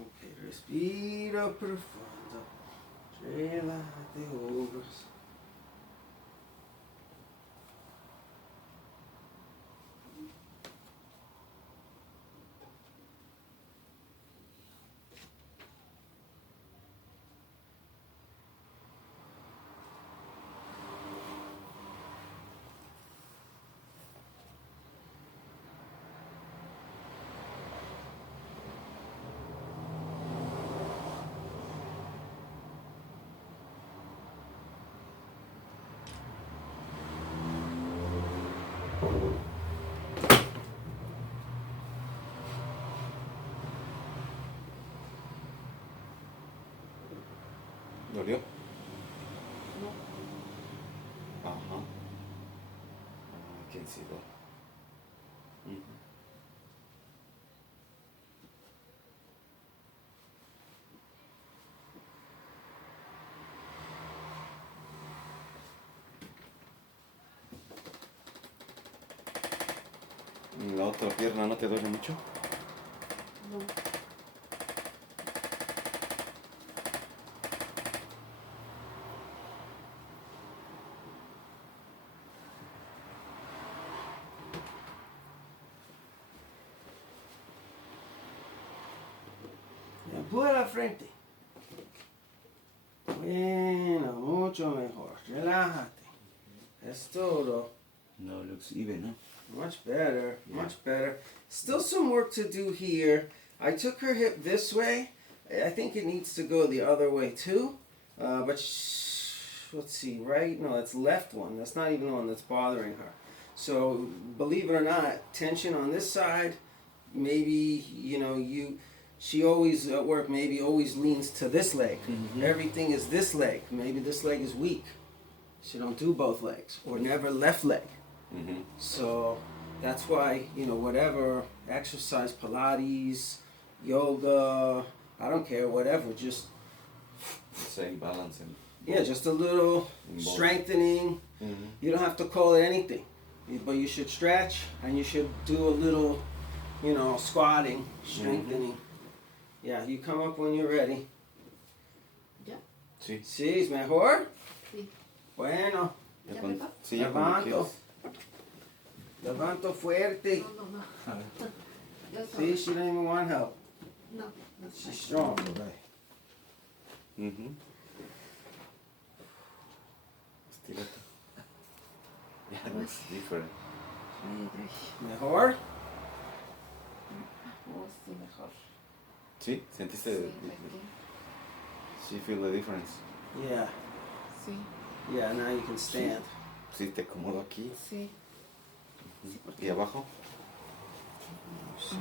Ok, respira profundo. Relájate hombros. ¿Dolió? No. Ajá. ¿Quién sí duele? ¿La otra pierna no te duele mucho? No. Empuja la frente. Bueno, mucho mejor. Relájate. Es todo. No, it looks even, huh? Much better, Yeah. much better. Still some work to do here. I took her hip this way. I think it needs to go the other way too. But let's see, right? No, it's left one. That's not even the one that's bothering her. So believe it or not, tension on this side. Maybe she always at work maybe always leans to this leg. Mm-hmm. Everything is this leg. Maybe this leg is weak. She don't do both legs or never left leg. Mm-hmm. So that's why, whatever exercise, Pilates, yoga, I don't care, whatever, just Same balance and just a little both. Strengthening. Mm-hmm. You don't have to call it anything, but you should stretch and you should do a little, squatting, strengthening. Yeah, you come up when you're ready. ¿Ya? Sí. ¿Sí? ¿Es mejor? Sí. Bueno, Ya ¿Ya, cuando- Pepa? sí, ya cuando levanto. quieras. Levanto fuerte. No, no. A ver. Yo See, sola. she don't even want help. No, no She's sé. strong. Mm-hmm. Estírate. Yeah, that's different. Ay, ay. ¿Mejor? Oh, sí, mejor. ¿Sí? ¿Sentiste? Sí, aquí. Sí, feel the difference. Yeah. Sí, Yeah, now you can stand. Sí, te acomodo aquí. sí. ¿Y abajo?